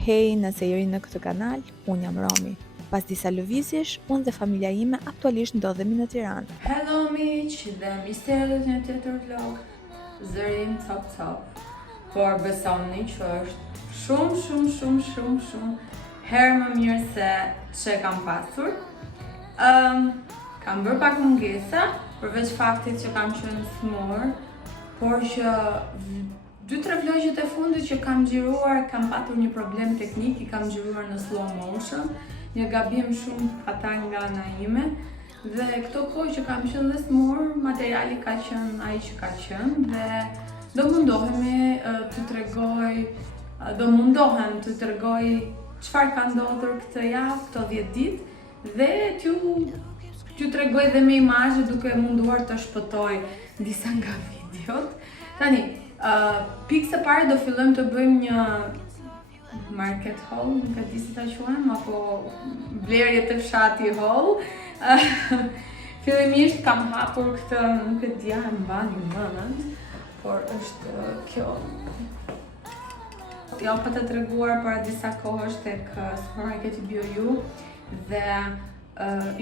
Hej, nëse jeri në këtë kanal, unë jam Romi. Pas disa lëvizjesh, unë dhe familja ime aktualisht ndodhemi në Tiranë. Hello miq, dhe misterët një tjetër vlog. Zërim top. Por besoni që është shumë herë më mirë se që kam pasur. Kam bërë pak mungesa, përveç faktit që kam qenë smur, por që 2-3 vlogjet e fundit që kam xhiruar, kam patur një problem teknik, i kam xhiruar në slow motion, një gabim shumë fatal nga ana ime. Dhe këto kohë që kam qenë dhe smur, materiali ka qenë ai që ka qenë dhe do mundohem të tregoj çfarë ka ndodhur këtë javë, këto 10 ditë dhe t'ju tregoj dhe me imazhe duke munduar të shpëtoj disa nga videot. Tani, pikë së pare do fillojmë të bëjmë një market haul, nuk e di si ta quajmë, apo blerje të fshati haul. Fillimisht kam hapur këtë, nuk e di, e mbani mend, por është kjo. Ja pa të treguar para disa kohësh tek supermarketi BioU dhe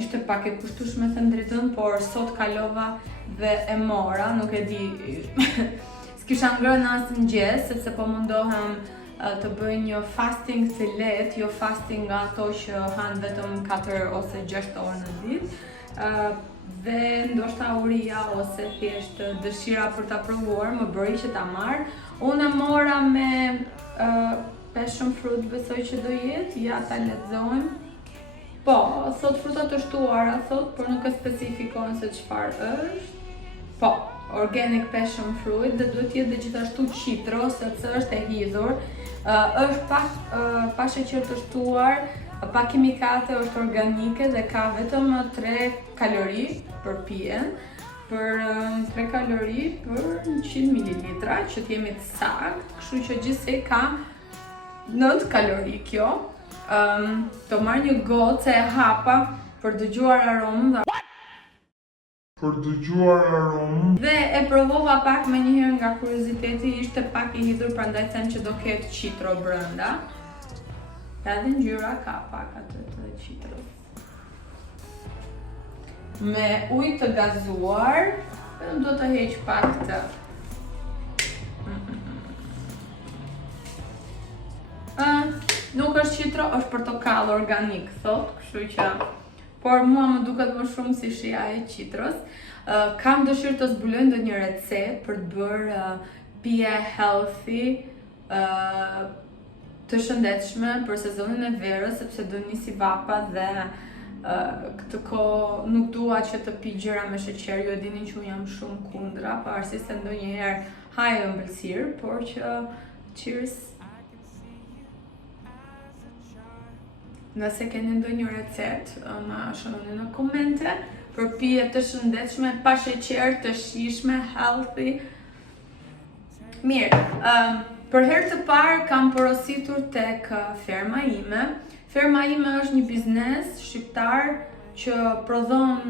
ishte pak e kushtueshme thënë drejtën, por sot kalova dhe e mora, nuk e di. S'kisha ngrënë as mëngjes, sepse po mundohem të bëj një fasting të lehtë, jo fasting nga ato që han vetëm 4 ose 6 orë në ditë. Dhe ndoshta uria ose thjesht dëshira për ta provuar më bëri që ta marr. Unë mora me passion fruit, besoj që do jetë, ja ta lexojmë. Po, thot fruta të shtuara, thot, por nuk e specifikon se çfarë është. Po, organic passion fruit dhe duhet jetë dhe gjithashtu citro, sepse është e hidhur. Është pa sheqer të shtuar, pa kimikate, është organike dhe ka vetëm 3 kalori për pijen, për 3 kalori për 100 ml, që t'jemi të saktë, kështu që gjithsej ka 9 kalori kjo. Do marr një gocë se e hapa për dëgjuar aromën dhe e provova pak me njëherë nga kurioziteti, ishte pak i hidhur, prandaj them që do ketë citro brenda. Edhe ngjyra ka pak atë të citros. Me ujë të gazuar, do të heq pak këtë. Nuk është citro, është portokall organik, thot, kështu që por mua më duket më shumë si shija e citros. Kam dëshirë të zbuloj ndonjë recetë për të bërë pije healthy, të shëndetshme për sezonin e verës, sepse do nisi vapa dhe këtë kohë nuk dua që të pi gjëra me sheqer. Ju e dini që unë jam shumë kundra, pavarësisht se ndonjëherë haj ëmbëlsirë, por që cheers. Nëse keni ndonjë recetë, na shkruani në komente për pije të shëndetshme, pa sheqer, të shijshme, healthy. Mirë, për herë të parë kam porositur tek ferma ime. Ferma ime është një biznes shqiptar që prodhon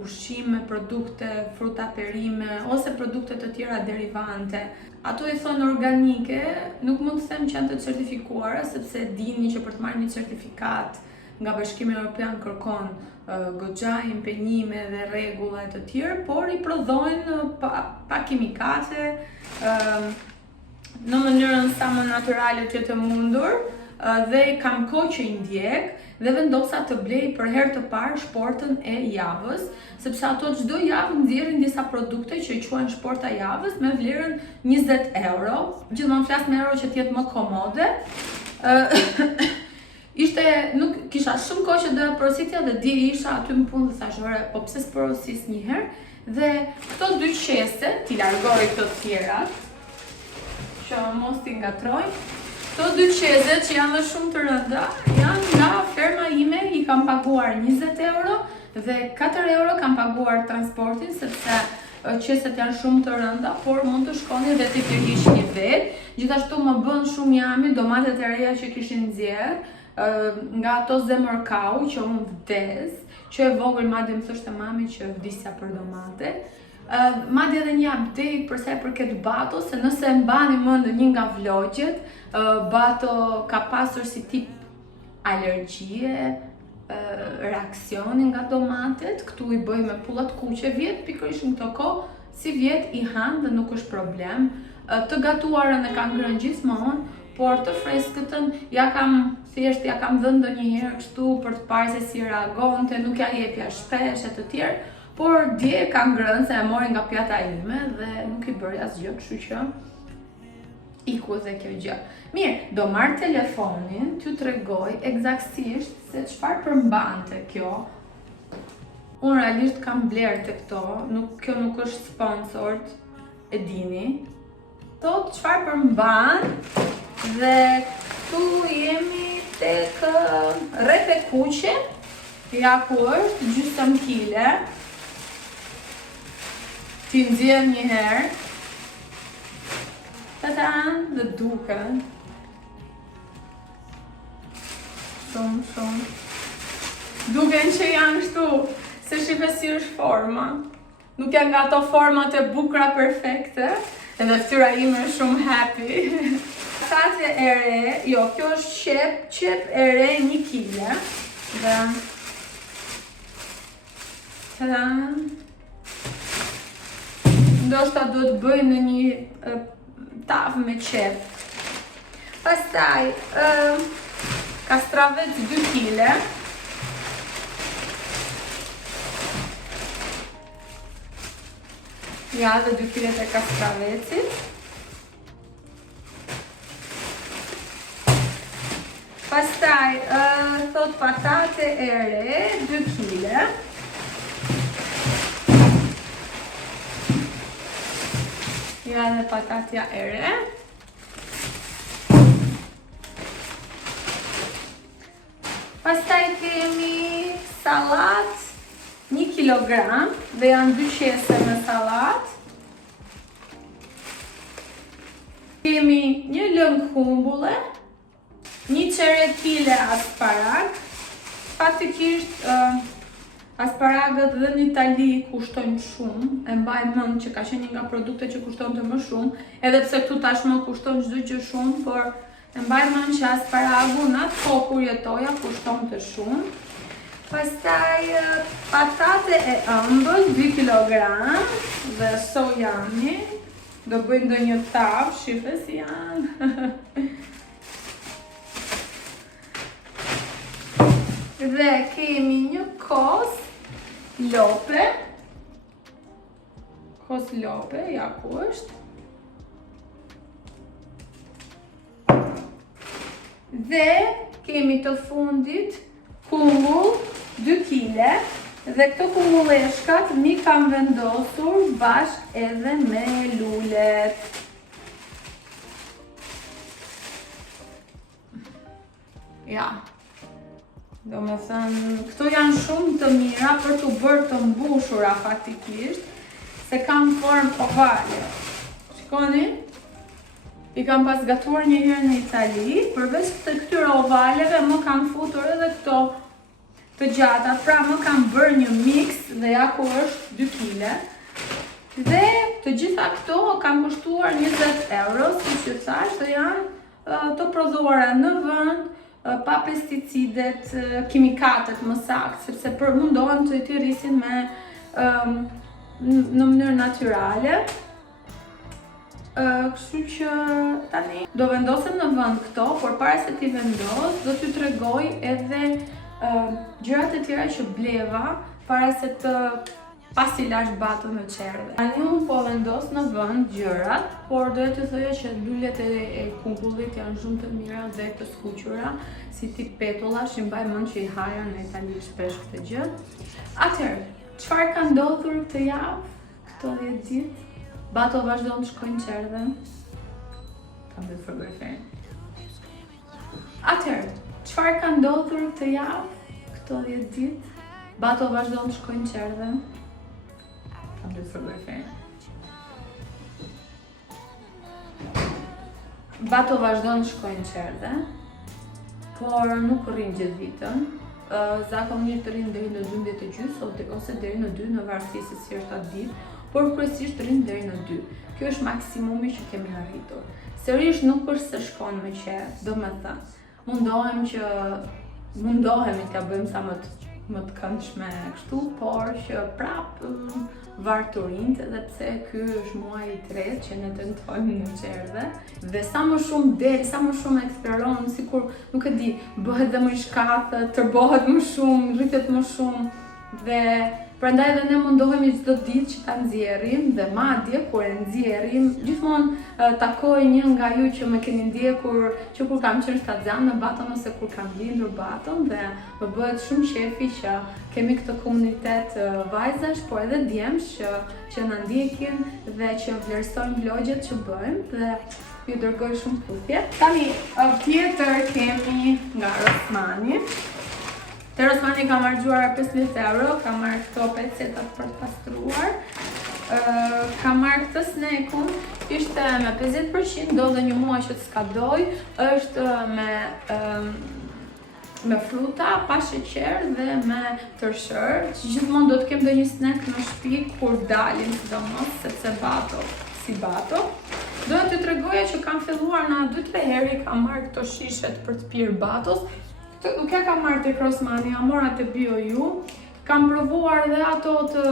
ushqime, produkte, fruta, perime ose produkte të tjera derivante. Ato i thonë organike, nuk mund të them që janë të certifikuara, sepse dini që për të marrë një certifikat nga Bashkimi Evropian kërkon goxha impenjime dhe rregulla të tjera, por i prodhojnë pa kimikate, në mënyrën sa më natyrale që të mundur, dhe kam kohë që i ndjek dhe vendosa të blej për herë të parë shportën e javës, sepse ato çdo javë nxjerrin disa produkte që i quajnë shporta e javës me vlerën 20 euro. Gjithmonë flas me euro që të jetë më komode. Nuk kisha shumë kohë që doja porositja dhe dje isha aty në punë dhe thash, po pse s'porosis një herë? Dhe këto 2 qese, ti largoj këto të tjerat, që mos t'i ngatroj. Këto 2 qese që janë shumë të rënda, janë nga ferma ime, i kam paguar 20 euro dhe 4 euro kam paguar transportin, sepse qeset janë shumë të rënda, por mund të shkoni dhe t'i përhiqni vetë. Gjithashtu më bën shumë jami domatet e reja që kishin nxjerr, nga ato zemërkau që unë vdes, që e vogël madje më thoshte mami që vdisja për domate. Madje edhe një update për sa i përket Bato, se nëse mbani mend një nga vlogjet, Bato ka pasur si tip alergjie, reaksioni nga domatet. Këtu i bëj me pullat kuqe, vjet pikërisht në këto kohë, si vjet i han dhe nuk është problem. Të gatuarën e kam ngrënë gjithmonë, por të freskëtën ja kam dhënë ndonjëherë kështu për të parë se si reagonte, nuk ja jepja shpesh e të tjerë, por dje kam ngrënë se e mori nga pjata ime dhe nuk i bëri asgjë, kështu që iku dhe kjo gjë. Mirë, do marr telefonin, t'ju tregoj eksaktësisht se çfarë përmbante kjo. Unë realisht kam bler të këto, kjo nuk është sponsored, e dini. Thot çfarë përmban dhe këtu jemi tek rrepe kuqe, ja ku është gjysmë kile. Ti nxjerr një herë. Ta-dan, dhe duken. Shumë. Duken që janë kështu, se shife si është forma. Nuk janë nga ato format e bukura perfekte, edhe fytyra ime është shumë happy. Patate e re, jo, kjo është qep e re 1 kile. Dhe ta-dan. Ndoshta duhet bëj në një tavë me qep. Pastaj, kastravec 2 kile. Ja, dhe 2 kile të kastravecit. Pastaj, thot patate e re 2 kile. Ja dhe patatja e re. Pastaj kemi salat 1 kilogram dhe janë 2 qese me salat. Kemi një lëng humbulle, 1 çerek kile asparag. Faktikisht asparagët dhe në Itali kushtojnë shumë, e mbaj mend që ka qenë një nga produktet që kushtonte më shumë, edhe pse këtu tashmë kushton çdo gjë shumë, por e mbaj mend që asparagu në atë kohë kur jetoja kushtonte shumë. Pastaj patate e ëmbël 2 kg dhe sojani. Do bëj ndonjë tavë, shife si janë. Dhe kemi një kos lope. Kos lope, ja ku është. Dhe kemi të fundit kungull 2 kile. Dhe këto kungulleshkat mi kam vendosur bashk edhe me lulet. Ja. Do me thënë, këto janë shumë të mira për të bërë të mbushura faktikisht, se kam formë ovale. Shikoni? I kam pas gatuar një herë në Itali, përveç të këtyre ovaleve më kam futur edhe këto të gjata, pra më kam bërë një mix dhe ja ku është 2 kile. Dhe të gjitha këto kam kushtuar 20 euro, si që thash, dhe janë të prodhuara në vend, pa pesticidet, kimikatet më saktë, sepse mundohen të i rrisin me në mënyrë natyrale. Kështu që tani do vendosem në vend këto, por para se t'i vendos, do t'ju tregoj edhe gjërat e tjera që bleva para se të pasi lash batën në qerdhe. Tani unë po vendos në vend gjërat, por doja t'ju thoja që lulet e kungullit janë shumë të mira dhe të skuqura, si tip petullash, i mbaj mend që i haja në Itali shpesh këtë gjë. Atëherë, çfarë ka ndodhur këtë javë, këto 10 ditë? Bato vazhdon të shkojnë qerdhe. Kam dhe të fotograferin. Atëherë, çfarë ka ndodhur këtë javë, këto 10 ditë? Bato vazhdon të shkojnë qerdhe. Kam dhe të fotograferin. Bato vazhdon të shkojnë qerdhe, por nuk rrinë gjithë vitën. Zakonisht rrinë deri në 12:30 ose deri në 2 në varësi se si është atë ditë. por kryesisht rrim deri në 2. Kjo është maksimumi që kemi arritur. Sërish nuk është se shkon me qef, do me thënë, mundohemi t'ja bëjmë sa më të këndshme kështu, por që prap vartë të rinjtë, edhe pse ky është muaji i tretë që ne tentojmë në çerdhe. Dhe sa më shumë del, sa më shumë eksploron, sikur nuk e di, bëhet dhe më i shkathë, tërbohet më shumë, rritet më shumë dhe prandaj edhe ne mundohemi çdo ditë që ta nxjerrim dhe madje kur e nxjerrim, gjithmonë takoj një nga ju që më keni ndjekur që kur kam qenë shtatzan në Baton ose kur kam lindur Baton dhe më bëhet shumë qefi që kemi këtë komunitet vajzash, por edhe djemsh që na ndjekin dhe që vlerësojnë vlogjet që bëjmë dhe ju dërgoj shumë tutje. Tani tjetër kemi nga Rosmani. Te Rosmani kam marrë 15 euro, kam marrë këto 5 setat për të pastruar. Kam marrë këtë snekun, ishte me 50%, do dhe një muaj që të skadoj, është me fruta, pa sheqer dhe me tërshër, që gjithmonë do të kem dhe një snek në shtëpi kur dalim, sidomos, sepse si bato. Do t'ju tregoja që kam filluar na 2-3 herë kam marrë këto shishet për të pirë batos. Nuk ja kam marrë tek Rosmani, ja mora te BioU. Kam provuar dhe ato të...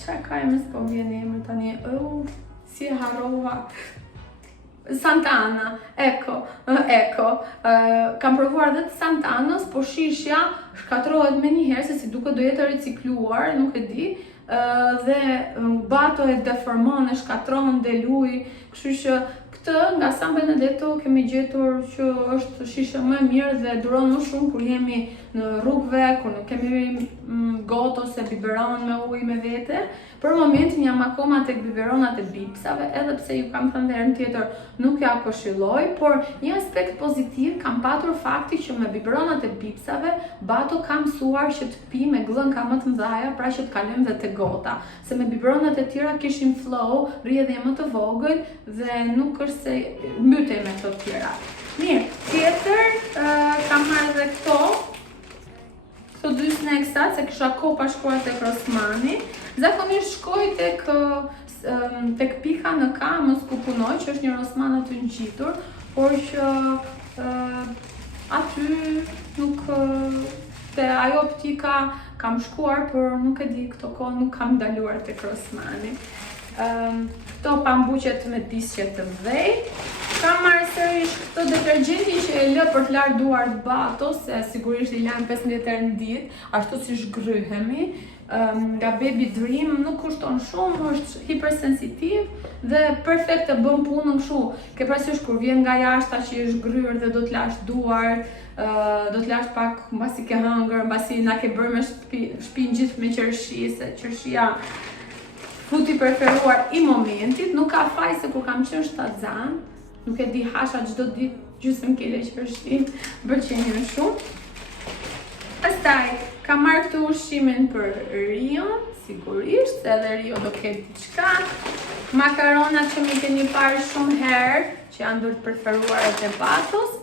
Çfarë ka emër s'po vjen emri tani? Si e harrova. Santana, eko. Kam provuar dhe të Santanës, po shishja shkatrohet me njëherë se si duke do jetë ricikluar, nuk e di. Dhe bato e deformon, e shkatron, deluj, kështu që këtë nga San Benedetto kemi gjetur që është shishe më mirë dhe duron më shumë kur jemi në rrugëve, kur nuk kemi gotë ose biberon me ujë me vete. Për momentin jam akoma tek biberonat e bipsave, edhe pse ju kam thënë herën tjetër nuk ja këshilloj, por një aspekt pozitiv kam patur fakti që me biberonat e bipsave bato kam mësuar që të pi me glënka më të mëdha, pra që të kalojmë dhe te gota. Se me biberonat e tjera kishin flow, rrjedhje më të vogël dhe nuk është se mbytej me këto tjera. Mirë, tjetër kam marrë dhe këto 2 snacksat, se kisha kohë pa shkuar tek Rosmani. Zakonisht shkoj tek Pika në Ka, mos ku punoj, që është një Rosman aty në ngjitur, por që aty nuk te ajo optika kam shkuar, por nuk e di këto kohë nuk kam ndaluar tek Rosmani. Këto pambuqet me disqe të mëdhej. Kam marrë sërish këto detergjenti që e lë për të larë duart bato, se sigurisht i lanë 15 herë në ditë, ashtu si shgryhemi. Nga Baby Dream nuk kushton shumë, është hipersensitiv dhe perfekt të bën punën kështu. Ke parasysh kur vjen nga jashta që është gryer dhe do të lash duart, do të lash pak mbasi ke hëngër, mbasi na ke bërë me shtëpinë gjithë me qershi, se qershia fruti preferuar i momentit, nuk ka faj se kur kam qenë shtatzan, nuk e di hasha çdo ditë gjysmë kile qershi, pëlqejnë shumë. Pastaj kam marrë këtë ushqimin për Rion, sigurisht, se edhe Rio do ketë diçka. Makaronat që mi keni parë shumë herë, që janë duhet preferuaret e Batos.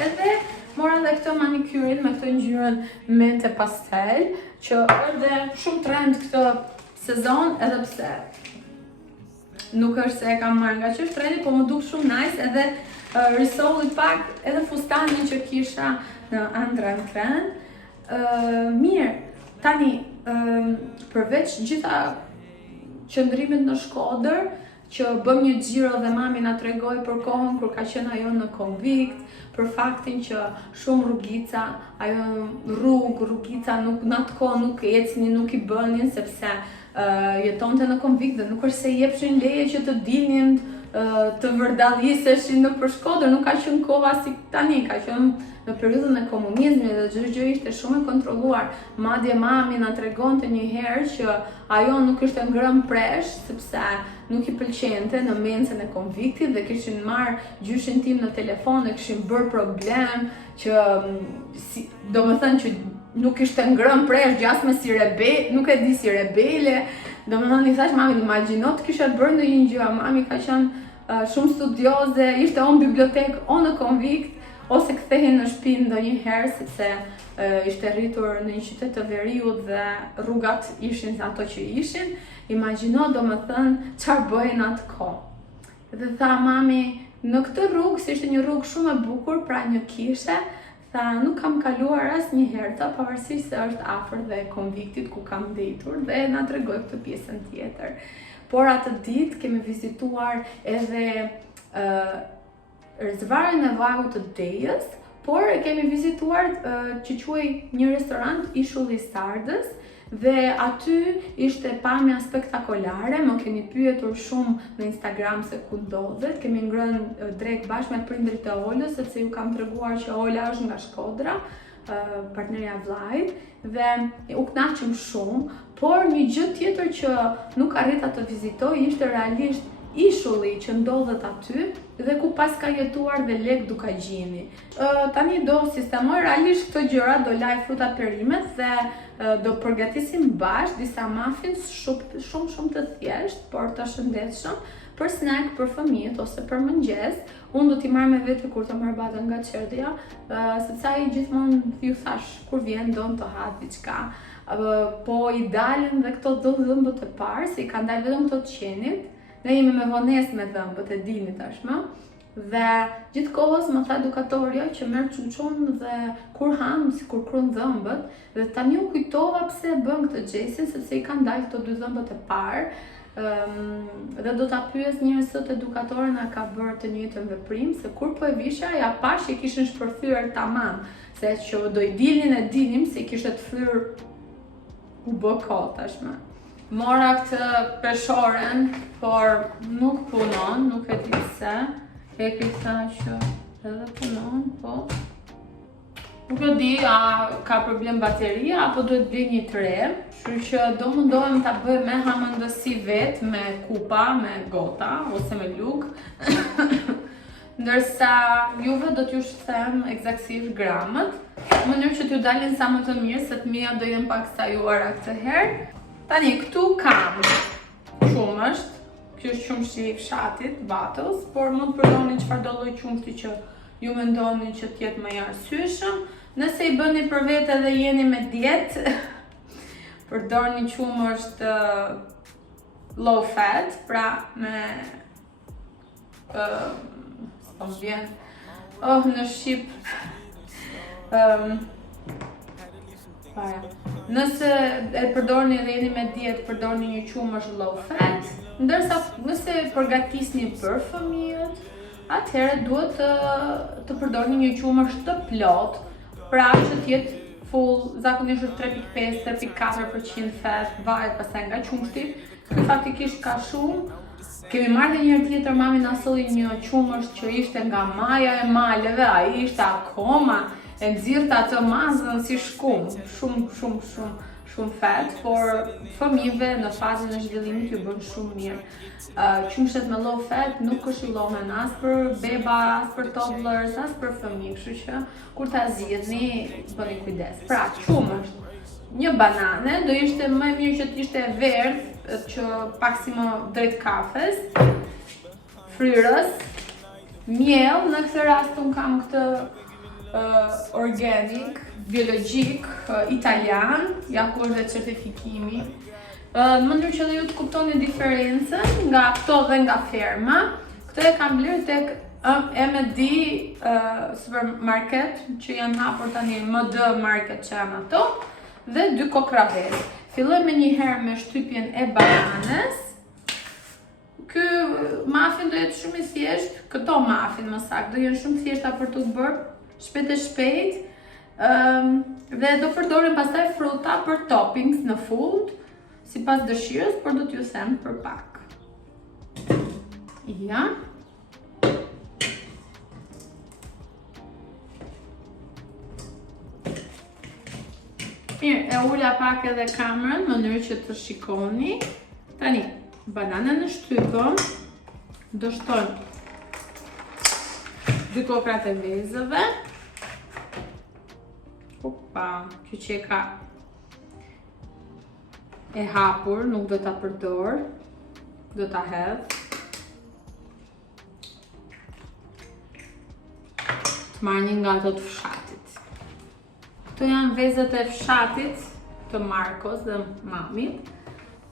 Edhe mora dhe këtë manikyrin me këtë ngjyrën mente pastel, që edhe shumë trend këtë sezon, edhe pse nuk është se e kam marrë nga që është trendi, po më duk shumë nice, edhe risolli pak edhe fustanin që kisha në Andra në Kren. Mirë, tani përveç gjitha qëndrimit në Shkodër, që bëm një xhiro dhe mami na tregoi për kohën kur ka qenë ajo në Konvikt, për faktin që shumë rrugica, ajo rrugica nuk në atë kohë nuk ecnin, nuk i bënin sepse jetonte në Konvikt dhe nuk është se i jepshin leje që të dilnin të vërdalliseshin nëpër Shkodër, nuk ka qenë koha si tani, ka qenë në periudhën e komunizmit dhe çdo gjë ishte shumë e kontrolluar. Madje mami na tregonte një herë që ajo nuk ishte ngrënë presh sepse nuk i pëlqente në mencën e Konviktit dhe kishin marrë gjyshin tim në telefon dhe kishin bërë problem që domethënë që nuk ishte ngrënë presh gjasme si nuk e di si rebele. Domethënë i thash mami, imagjino të kisha bërë ndonjë gjë, mami ka qenë shumë studioze, ishte o në bibliotek, o në Konvikt, ose kthehej në shtëpi ndonjëherë sepse ishte rritur në një qytet të veriut dhe rrugat ishin ato që ishin. Imagjino domethënë çfarë bëhen atë kohë. Dhe tha mami, në këtë rrugë, si ishte një rrugë shumë e bukur, pra një kishe, tha nuk kam kaluar asnjëherë të, pavarësisht se është afër dhe Konviktit ku kam ndetur dhe na tregoi këtë pjesën tjetër. Por atë ditë kemi vizituar edhe rezervarin e vagut të Dejës, por e kemi vizituar që quhej një restorant Ishulli i Sardës dhe aty ishte pamja spektakolare. Më keni pyetur shumë në Instagram se ku ndodhet. Kemi ngrënë drek bashkë me prindërit e Olës, sepse ju kam treguar që Ola është nga Shkodra, partnerja vllajt, dhe u kënaqëm shumë, por një gjë tjetër që nuk arrita të vizitoj ishte realisht ishulli që ndodhet aty dhe ku pas ka jetuar dhe Lek Dukagjini. Tani do sistemoj realisht këto gjëra, do laj fruta perimet dhe do përgatisim bashkë disa muffins shumë të thjesht, por të shëndetshëm për snack për fëmijët ose për mëngjes. Unë do t'i marr me vete kur të marr batën nga qerdhja, sepse ai gjithmonë ju thash kur vjen don të ha diçka. Po i dalën dhe këto dhëmbët e parë, se i kanë dalë vetëm këto të qenit. Ne jemi me vonesë me dhëmbët, e dini tashmë. Dhe gjithkohës më tha edukatorja që merr çuçun dhe kur han, si kur krun dhëmbët, dhe tani u kujtova pse bën këtë gjestin, sepse i kanë dalë këto dy dhëmbët e parë. Dhe do ta pyes njerëz sot edukatoren a ka bërë të njëjtën veprim, se kur po e visha ja pash që kishin shpërthyer tamam, se që do i dilnin e dinim se i kishte të fyer u bë kohë tashmë. Mora këtë peshoren, por nuk punon, nuk e di pse. E kisa që edhe punon, po. Nuk e di a ka problem bateria apo duhet bëj një të re. Kështu që do mundohem ta bëj me hamendësi vetë, me kupa, me gota ose me lug. Ndërsa juve do t'ju them eksaktësisht gramët, në mënyrë që t'ju dalin sa më të mirë, se fëmia do jenë pak sajuara këtë herë. Tani, këtu kam qumësht, kjo është qumështi i fshatit, Battles, por mund të përdorni çfarëdo lloj qumështi që ju mendoni që t'jetë më i arsyeshëm. Nëse i bëni për vete dhe jeni me dietë, përdorni qumësht low fat, pra me në shqip nëse e përdorni dhe jeni me dietë, përdorni një qumësht low fat, ndërsa nëse përgatisni për fëmijët, atëherë duhet të përdorni një qumësht të plot, pra që t'jetë full, zakonisht 3.5-3.4% fat, varet pastaj nga qumështi. Ky faktikisht ka shumë. Kemi marrë dhe njërë tjetër, mami na solli një qumësht që ishte nga maja e maleve, ai ishte akoma e nxirrte atë mazën si shkum, shumë fat, por fëmijëve në fazën e zhvillimit ju bën shumë mirë. Qumshtet me low fat nuk këshillohen as për beba, as për toddlers, as për fëmijë, kështu që kur ta zgjidhni bëni kujdes. Pra, qumësht, një banane, do ishte më mirë që të ishte verdh, që pak si më drejt kafes, fryrës, miell, në këtë rast unë kam këtë organik, biologjik, italian, ja ku është dhe certifikimi. Në mënyrë që dhe ju të kuptoni diferencën nga këto dhe nga ferma, këto e kam blerë tek MD supermarket, që janë hapur tani MD market që janë ato, dhe 2 kokravez. Filloj me njëherë me shtypjen e bananes. Ky muffin do jetë shumë i thjeshtë, këto muffin më saktë do jenë shumë thjeshta për të bërë shpejt, dhe do përdorim pastaj fruta për toppings në fund, sipas dëshirës, por do t'ju them për pak. Ja. Mirë, e ula pak edhe kamerën në mënyrë që të shikoni. Tani, bananën e shtypëm, do shtojmë 2 kokrat e vezëve. Opa, kjo që ka e hapur, nuk do ta përdor, do ta hedh. të marrë një nga ato të fshatit. Këto janë vezët e fshatit të Markos dhe mamit,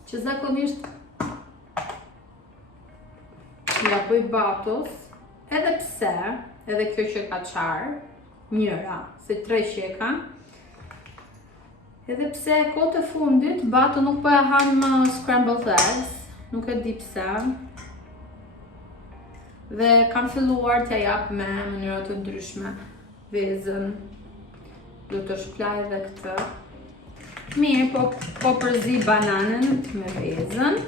që zakonisht ja bëj batos, edhe pse, edhe kjo që ka qarë, njëra, se 3 që e ka, edhe pse kohë të fundit, bato nuk po ja han më scrambled eggs, nuk e di pse, dhe kam filluar t'ja jap me mënyra të ndryshme vezën. Do të shplaj edhe këtë. Mirë, po përzi bananën me vezën.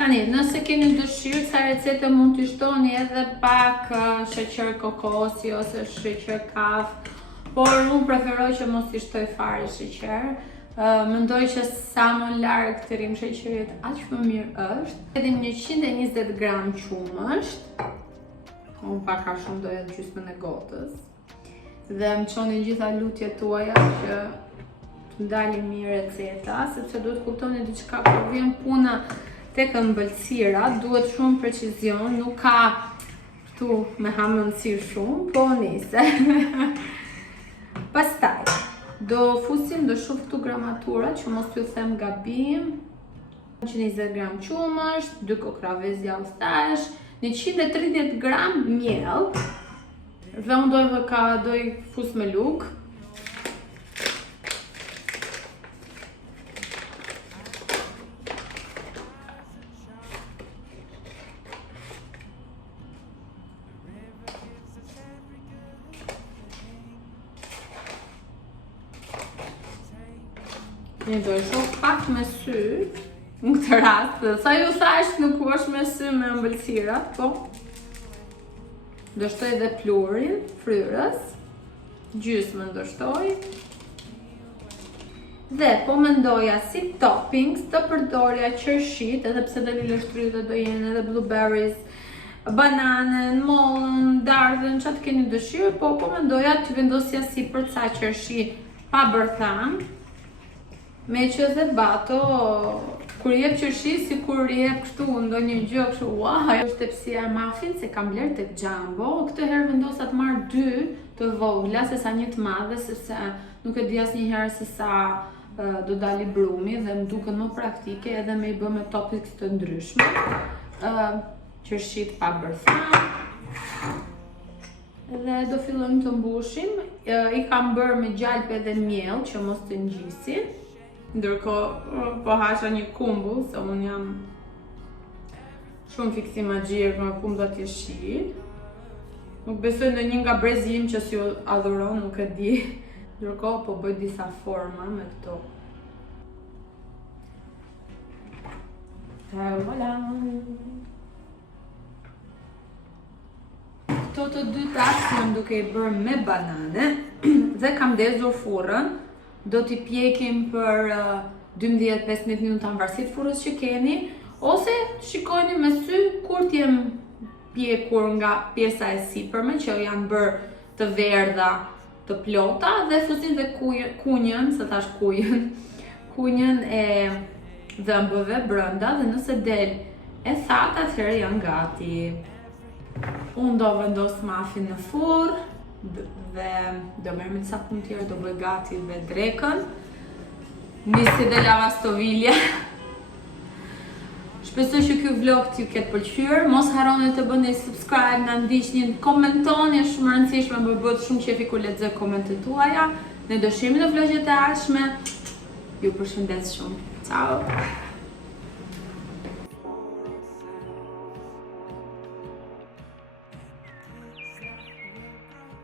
Tani, nëse keni dëshirë, kësa recete mund t'i shtoni edhe pak sheqer kokosi ose sheqer kafë, por unë preferoj që mos t'i shtoj fare sheqer. Mendoj që sa më larg të rrim sheqerit, aq më mirë është. Edhim 120 gram qumësht. Unë pak a shumë doja gjysmën e gotës. Dhe më qoni gjitha lutjet tuaja që të ndalin mirë receta, sepse duhet kuptoni diçka, kur vjen puna tek ëmbëlsira, duhet shumë precizion, nuk ka këtu me hamëndësirë shumë, po nise. Pastaj, do fusim, do shoh këtu gramaturat që mos t'ju them gabim. 120 gram qumësht, 2 kokra vezë djallë thash, 130 gram miell. Dhe unë do i fus me luk. Një do i shoh pak me sy, në këtë rast, dhe sa ju thash nuk është me sy me ëmbëlsirat, po. Do shtoj dhe plurin, fryrës, gjysmën do shtoj. Dhe po mendoja si toppings të përdorja qershit, edhe pse dhe lilështryte do jenë edhe blueberries, bananën, mollën, dardhën, çfarë keni dëshirë, po mendoja të vendosja sipër ca qershi pa bërtham. Me që dhe bato, kur jep qershi, si kur jep kështu, ndonjë gjë kështu, wow, ajo është tepsia e muffin, se kam bler tek Jumbo. Këtë herë vendosa të marr 2 të vogla, se sa një të madhe, sepse nuk e di asnjëherë se sa do dali brumi dhe më duken më praktike edhe me i bë me toppings të ndryshme. Qershit pa bërtham. Dhe do fillojmë të mbushim. I kam bërë me gjalpë edhe miell që mos të ngjisin. Ndërkohë po hasha një kumbull, se unë jam shumë fiksi magjie me kumbullat e shi. Nuk besoj në një nga brezi im që s'ju adhuron, nuk e di. Ndërkohë po bëj disa forma me këto. Voilà. Këto të dy tasë jam duke i bërë me banane dhe kam ndezur furrën. Do t'i pjekim për 12-15 minuta në varësi të furrës që keni, ose shikojni me sy kur t'jem pjekur nga pjesa e sipërme që janë bërë të verdha të plota, dhe fusin dhe kunjën, se thash kunjën e dhëmbëve brenda, dhe nëse del e thatë, atëherë janë gati. Unë do vendos muffin në furrë dhe do merr me disa punë tjerë, do bëj gati dhe drekën. Nisi dhe lavastovilja. Shpresoj që ky vlog t'ju ketë pëlqyer. Mos harroni të bëni subscribe, na ndiqni, komentoni, është shumë e rëndësishme, më bëhet shumë qefi kur lexoj komentet tuaja. Ne do shihemi në vlogjet e ardhshme. Ju përshëndes shumë. Ciao.